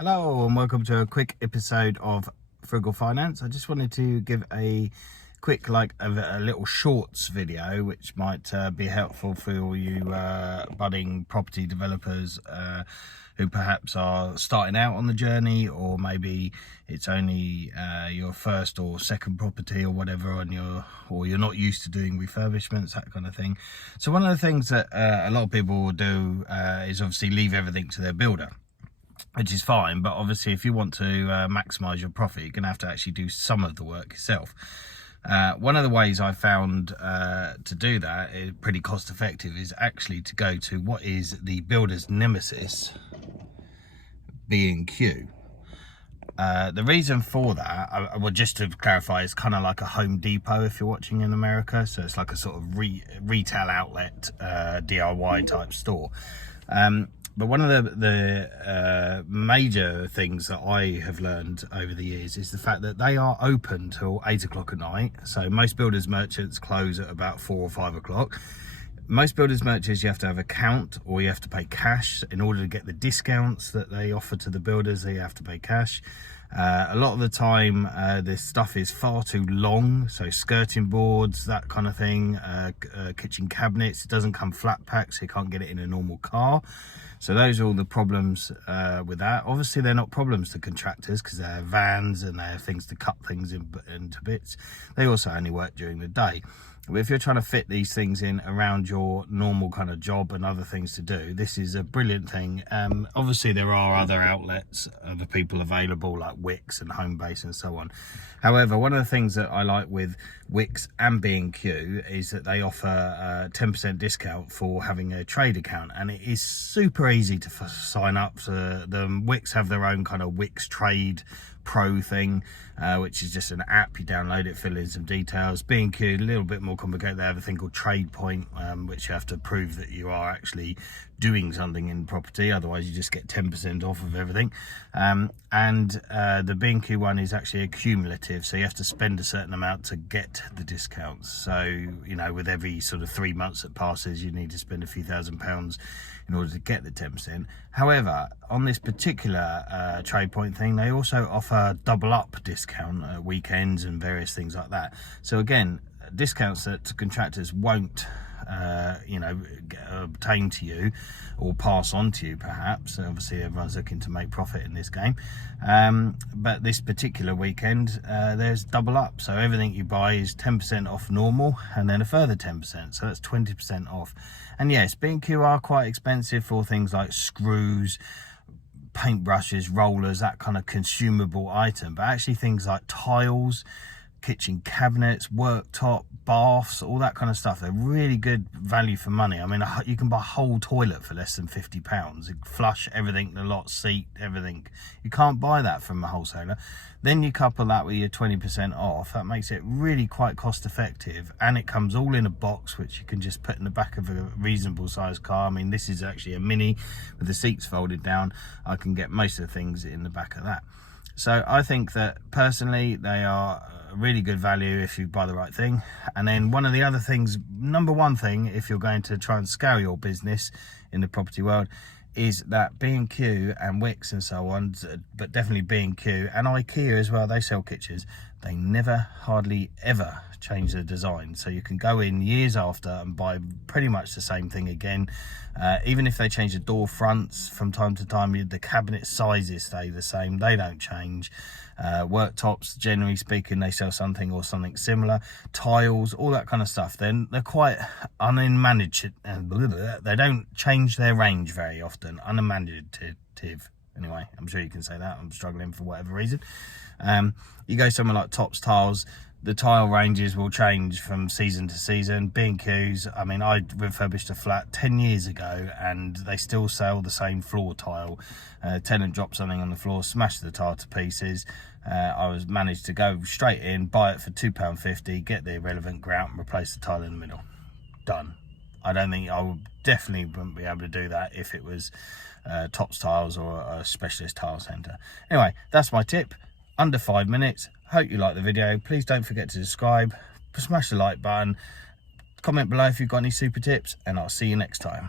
Hello and welcome to a quick episode of Frugal Finance. I just wanted to give a quick a little shorts video which might be helpful for all you budding property developers who perhaps are starting out on the journey, or maybe it's only your first or second property or whatever or you're not used to doing refurbishments, that kind of thing. So one of the things that a lot of people will do is obviously leave everything to their builder, which is fine, but obviously if you want to maximize your profit, you're going to have to actually do some of the work yourself. One of the ways I found to do that is pretty cost effective is actually to go to what is the builder's nemesis, B&Q. The reason for that, well, just to clarify, it's kind of like a Home Depot if you're watching in America. So it's like a sort of retail outlet, DIY type store. But one of the major things that I have learned over the years is the fact that they are open till 8 o'clock at night. So most builders merchants close at about 4 or 5 o'clock. Most builders merchants, you have to have account or you have to pay cash in order to get the discounts that they offer to the builders. You have to pay cash. A lot of the time this stuff is far too long, so skirting boards, that kind of thing, kitchen cabinets, it doesn't come flat packed, so you can't get it in a normal car. So those are all the problems with that. Obviously they're not problems to contractors because they have vans and they have things to cut things into bits. They also only work during the day. But if you're trying to fit these things in around your normal kind of job and other things to do, this is a brilliant thing. Obviously there are other outlets, other people available like Wix and Homebase and so on. However, one of the things that I like with Wix and B&Q is that they offer a 10% discount for having a trade account, and it is super easy to sign up. So the Wix have their own kind of Wix Trade Pro thing, which is just an app. You download it, fill in some details. B&Q, a little bit more complicated. They have a thing called Trade Point, which you have to prove that you are actually doing something in property, otherwise you just get 10% off of everything. The B&Q one is actually a cumulative, so you have to spend a certain amount to get the discounts. So, you know, with every sort of 3 months that passes, you need to spend a few £1,000s in order to get the 10%. However, on this particular Trade Point thing, they also offer double up discount at weekends and various things like that. So again, discounts that contractors won't obtain to you or pass on to you perhaps. Obviously everyone's looking to make profit in this game, but this particular weekend there's double up, so everything you buy is 10% off normal and then a further 10%, so that's 20% off. And yes, B&Q are quite expensive for things like screws, paintbrushes, rollers, that kind of consumable item, but actually things like tiles, kitchen cabinets, worktop, baths, all that kind of stuff, they're really good value for money. I mean, you can buy a whole toilet for less than £50. Flush, everything, the lot, seat, everything. You can't buy that from a wholesaler. Then you couple that with your 20% off, that makes it really quite cost effective, and it comes all in a box which you can just put in the back of a reasonable sized car. I mean, this is actually a Mini with the seats folded down. I can get most of the things in the back of that. So I think that personally they are a really good value if you buy the right thing. And then one of the other things, number one thing, if you're going to try and scale your business in the property world, is that B&Q and Wix and so on, but definitely B&Q and IKEA as well, they sell kitchens. They never, hardly ever change the design. So you can go in years after and buy pretty much the same thing again. Even if they change the door fronts from time to time, the cabinet sizes stay the same, they don't change. Worktops, generally speaking, they sell something or something similar. Tiles, all that kind of stuff. Then they're quite unmanaged. They don't change their range very often. Unimaginative. Anyway, I'm sure you can say that. I'm struggling for whatever reason. You go somewhere like Tops Tiles, the tile ranges will change from season to season. B&Q's, I mean, I refurbished a flat 10 years ago and they still sell the same floor tile. Tenant dropped something on the floor, smashed the tile to pieces. I managed to go straight in, buy it for £2.50, get the irrelevant grout and replace the tile in the middle. Done. I don't think definitely wouldn't be able to do that if it was Tops Tiles or a specialist tile centre. Anyway, that's my tip. Under 5 minutes. Hope you like the video. Please don't forget to subscribe, smash the like button, comment below if you've got any super tips, and I'll see you next time.